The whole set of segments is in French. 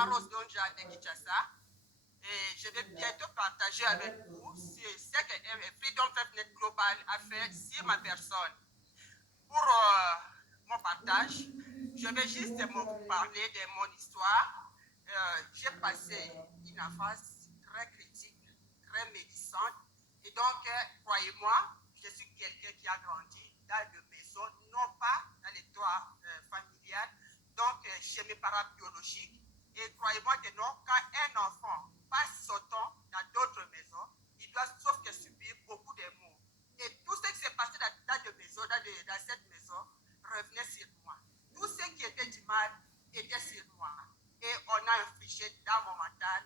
Rose Donja de Kinshasa. Et je vais bientôt partager avec vous ce que Freedom FFNet Global a fait sur ma personne. Pour mon partage, je vais juste vous parler de mon histoire. J'ai passé une enfance très critique, très médisante. Et donc, croyez-moi, je suis quelqu'un qui a grandi dans de maisons, non pas dans les toits familiales, donc chez mes parents biologiques. Et croyez-moi que non, quand un enfant passe son temps dans d'autres maisons, il doit sauf que subir beaucoup de maux. Et tout ce qui s'est passé dans cette maison revenait sur moi. Tout ce qui était du mal était sur moi. Et on a infligé dans mon mental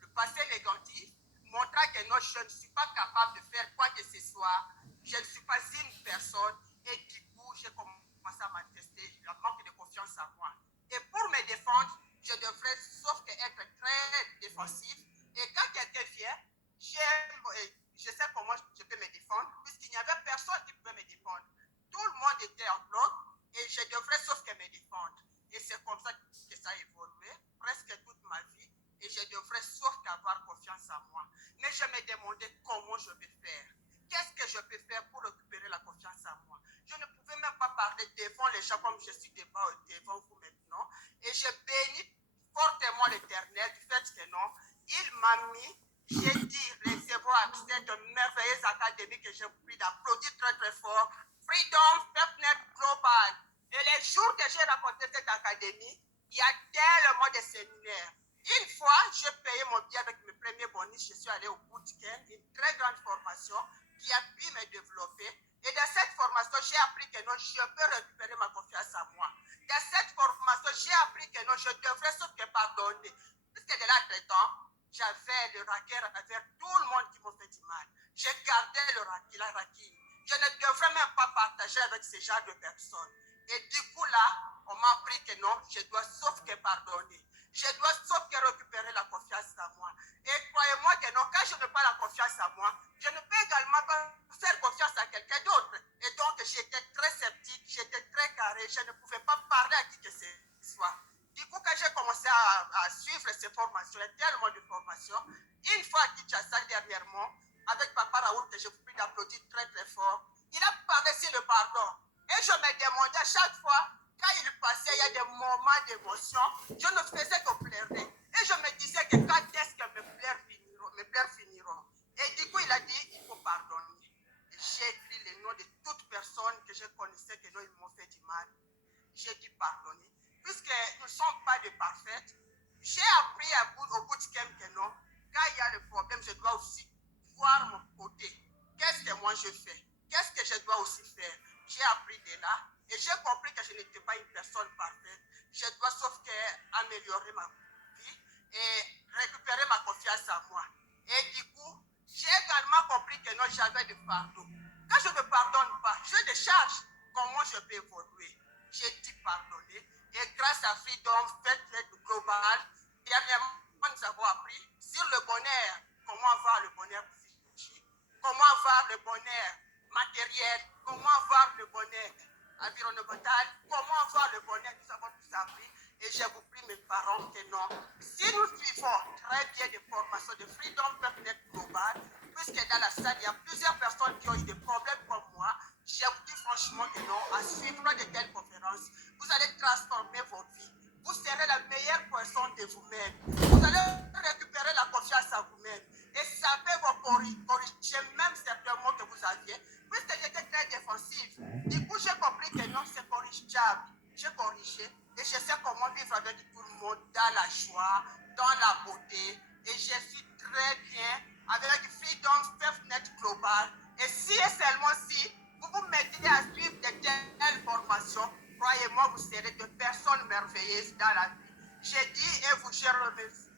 le passé négatif, montrant que non, je ne suis pas capable de faire quoi que ce soit. Je ne suis pas une personne. Et du coup, j'ai commencé à manifester le manque de confiance en moi. Et pour me défendre, je devrais sauf que être très défensif. Et quand quelqu'un vient, je sais comment je peux me défendre, puisqu'il n'y avait personne qui pouvait me défendre. Tout le monde était en bloc et je devrais sauf que me défendre. Et c'est comme ça que ça a évolué presque toute ma vie. Et je devrais sauf qu'avoir confiance en moi. Mais je me demandais comment je vais faire. Qu'est-ce que je peux faire pour récupérer la confiance en moi? Je ne pouvais même pas parler devant les gens comme je suis devant vous maintenant. Et je bénis fortement l'Éternel du fait que non, il m'a mis, j'ai dit, recevoir cette merveilleuse académie que j'ai pris d'applaudir très très fort, Freedom FFNet Global. Et les jours que j'ai raconté cette académie, il y a tellement de séminaires. Une fois, j'ai payé mon billet avec mes premiers bonus, je suis allé au bootcamp, une très grande formation qui a pu me développer. Et dans cette formation, j'ai appris que non, je peux récupérer ma confiance en moi. Dans cette formation, j'ai appris que non, je devrais sauf que pardonner. Puisque de là, traitant, j'avais le rancœur envers tout le monde qui m'a fait du mal. J'ai gardé la rancune. Je ne devrais même pas partager avec ce genre de personnes. Et du coup, là, on m'a appris que non, je dois sauf que pardonner. Je dois sauf que récupérer la confiance en moi. Et croyez-moi que non, quand je n'ai pas la confiance en moi, je ne peux également pas faire confiance à quelqu'un d'autre. Et donc, j'étais très sceptique, j'étais très carré, je ne pouvais pas parler à qui que ce soit. Du coup, quand j'ai commencé à suivre ces formations, il y a tellement de formations, une fois à Kinshasa dernièrement, avec Papa Raoul, que je vous prie d'applaudir très très fort, il a parlé sur le pardon. Et je me demandais à chaque fois, quand il passait, il y a des moments d'émotion, je ne faisais que pleurer. Et je me disais que quand est-ce que mes pleurs finiront? Et du coup, il a dit, il faut pardonner. Et j'ai écrit les noms de toutes personnes que je connaissais qui m'ont fait du mal. J'ai dit pardonner. Puisque nous ne sommes pas des parfaites, j'ai appris au bootcamp que non, quand il y a le problème, je dois aussi voir mon côté. Qu'est-ce que moi je fais? Qu'est-ce que je dois aussi faire? J'ai appris de là et j'ai compris que je n'étais pas une personne parfaite. Je dois sauf qu'améliorer ma vie et récupérer ma confiance en moi. Et du coup, j'ai également compris que non, j'avais du pardon. Quand je ne pardonne pas, je décharge. Comment je peux évoluer? J'ai dit pardonner. Et grâce à Freedom FFNet Global, dernièrement, nous avons appris sur le bonheur, comment avoir le bonheur psychique, comment avoir le bonheur matériel, comment avoir le bonheur environnemental, comment avoir le bonheur, nous avons tous appris. Et je vous prie, mes parents, que non. Si nous suivons très bien des formations de Freedom FFNet Global, puisque dans la salle, il y a plusieurs personnes qui ont eu des problèmes comme moi, je vous dis franchement que non, à suivre de telles conférences, vous allez transformer vos vies. Vous serez la meilleure personne de vous-même. Vous allez récupérer la confiance en vous-même et savoir vous corriger même certains mots que vous aviez, puisque j'étais très défensif. Du coup, j'ai compris que non, c'est corrigeable. J'ai corrigé et je sais comment vivre avec tout le monde dans la joie, dans la beauté. Et je suis très bien avec Freedom FFNet Global. Et si et seulement si vous vous mettez à suivre de telles formations, croyez-moi, vous serez de personnes merveilleuses dans la vie. J'ai dit et vous, je remercie.